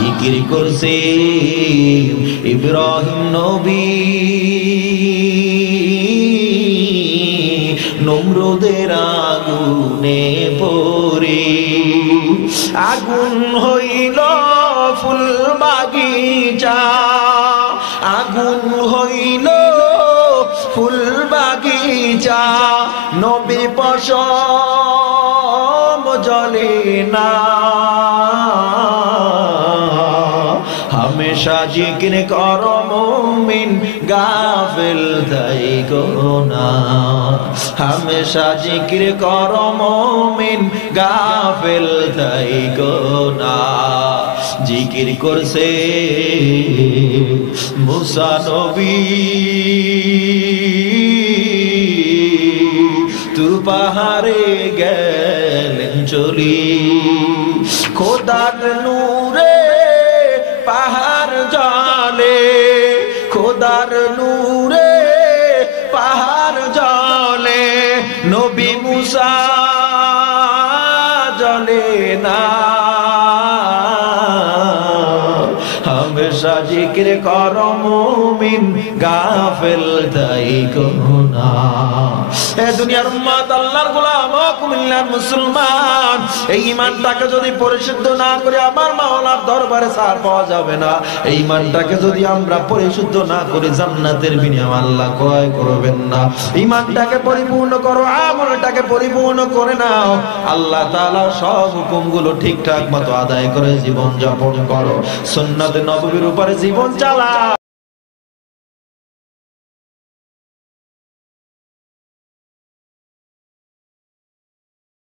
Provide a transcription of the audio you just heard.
জিকির করছে ইব্রাহিম নবী। নমরুদের আগুনে পড়ে। আগুন হইল ফুল বাগিচা। আগুন হইল ফুল বাগিচা। নবী পশম জলে না হামেশা জিকির কর মুমিন গাফিল তাই না হামেশা জিকির কর মুমিন গাফিল তাই না জিকির করছে মুসা নবী তুর পাহাড়ে গেলেন চলি খোদার নূর খোদার নূরে, পাহাড় জলে, নবী মুসা জলে না। হামেশা জিকির কর মুমিন, গাফেল তাই না। এ দুনিয়ার উম্মত, আল্লাহর গোলাম কুমিল্লার মুসলমান এই ঈমানটাকে যদি পরিশুদ্ধ না করে আমার মাওলার দরবারে সার পাওয়া যাবে না, এই ঈমানটাকে যদি আমরা পরিশুদ্ধ না করে জান্নাতের বিনিময় আল্লাহ ক্রয় করবেন না। ঈমানটাকে পরিপূর্ণ করো, আমলটাকে পরিপূর্ণ করে নাও। আল্লাহ তাআলা সব হুকুমগুলো ঠিকঠাক মতো আদায় করে জীবন যাপন করো। সুন্নাতে নববীর উপরে জীবন চালা